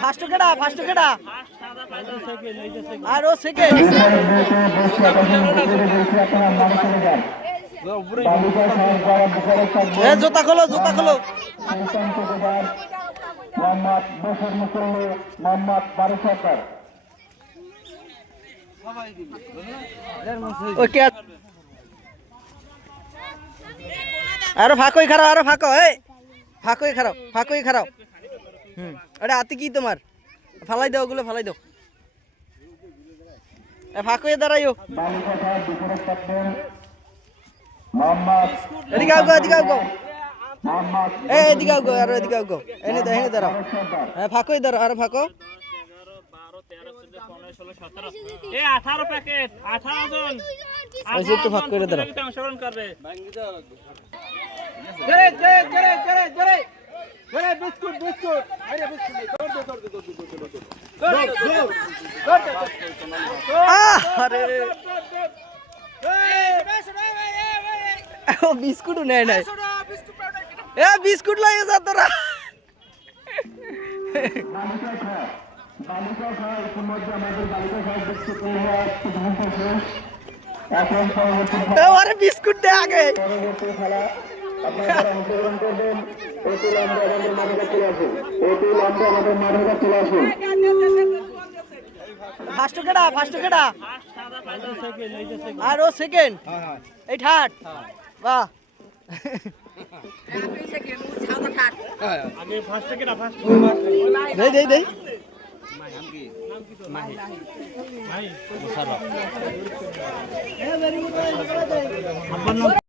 first কেডা আর ও second জুতা খোলো মোহাম্মদ বশির মুসল্লি মোহাম্মদ বারু সরকার আরো ফাঁকই খারাপ আরে আতি কি তোমার ফালাই দাও ওগুলো ফালাই দাও ফাঁকই দাঁড়াইও এদিকে আও আরো এদিকে আও এনে দাঁড়াও হ্যাঁ ফাঁকই দাঁড়াও আরো ফাঁকো 18 প্যাকেট 18 জন একটু ফাঁক করে দাঁড়াও অংশগ্রহণ করবে বিস্কুট আরে ও বিস্কুটও নেয় নাই বিস্কুট লাগে যা তোরা আরে বিস্কুট দে আগে ফার্স্ট কেডা আর ও সেকেন্ড এই থার্ড বাহ আগে ফার্স্ট কেডা দেই মাহি